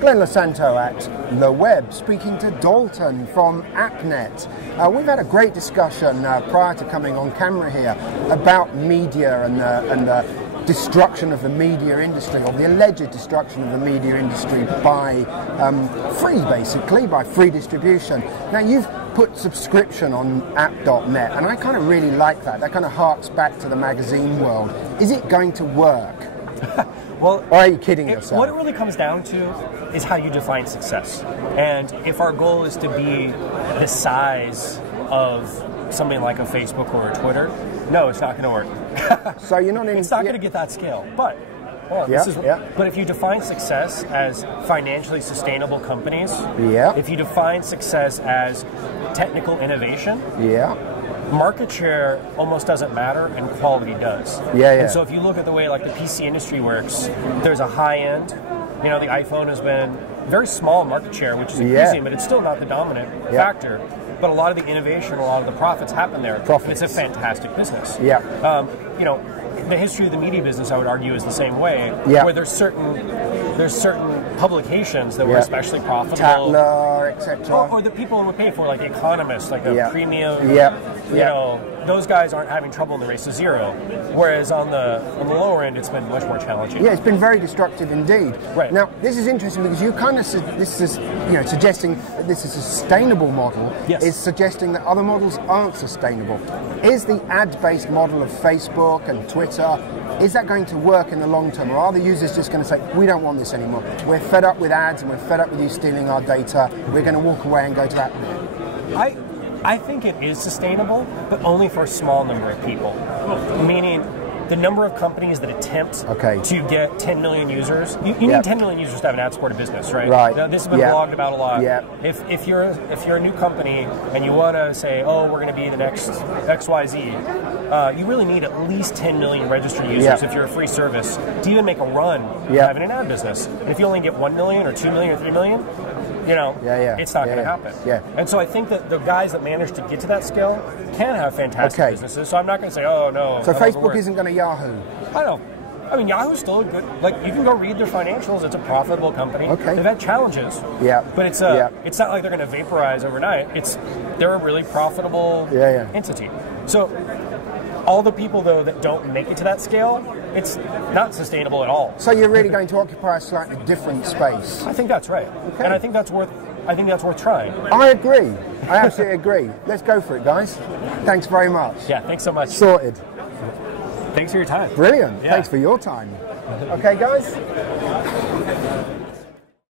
Glenn Losanto at The Web, speaking to Dalton from AppNet. We've had a great discussion prior to coming on camera here about media and the destruction of the media industry, or the alleged destruction of the media industry by free distribution. Now, you've put subscription on app.net, and I kind of really like that. That kind of harks back to the magazine world. Is it going to work? Well, or are you kidding yourself? What it really comes down to is how you define success. And if our goal is to be the size of something like a Facebook or a Twitter, no, it's not going to work. So you're not in. It's not going to get that scale. But but if you define success as financially sustainable companies, if you define success as technical innovation, market share almost doesn't matter, and quality does. And so if you look at the way like the PC industry works, there's a high end. You know, the iPhone has been very small market share, which is increasing, but it's still not the dominant factor. But a lot of the innovation, a lot of the profits happen there. And it's a fantastic business. You know, the history of the media business, I would argue, is the same way. Where there's certain publications that were especially profitable. Tatler, etc. Or the people would pay for, like The Economist, like a premium. You know, those guys aren't having trouble in the race to zero. Whereas on the lower end, it's been much more challenging. Yeah, it's been very destructive indeed. Now, this is interesting because you kind of suggesting that this is a sustainable model. Is suggesting that other models aren't sustainable. Is the ad-based model of Facebook and Twitter, is that going to work in the long term, or are the users just going to say, we don't want this anymore? We're fed up with ads, and we're fed up with you stealing our data. We're going to walk away and go to AppNet. I think it is sustainable, but only for a small number of people. Meaning, the number of companies that attempt to get 10 million users, you need 10 million users to have an ad-supported business, right? Now, this has been blogged about a lot. If you're a new company and you want to say, oh, we're going to be the next XYZ, you really need at least 10 million registered users if you're a free service to even make a run having an ad business. And if you only get 1 million or 2 million or 3 million, you know, it's not going to happen. And so I think that the guys that manage to get to that scale can have fantastic businesses. So I'm not going to say, oh, no. So Facebook isn't going to Yahoo? I don't know. I mean, Yahoo's still a good, like, you can go read their financials. It's a profitable company. They've had challenges. But it's it's not like they're going to vaporize overnight. They're a really profitable entity. So all the people, though, that don't make it to that scale, it's not sustainable at all. So you're really going to occupy a slightly different space? I think that's right. And I think that's worth trying. I agree. I absolutely agree. Let's go for it, guys. Thanks very much. Yeah, thanks so much. Sorted. Thanks for your time. Brilliant. Thanks for your time. Okay, guys.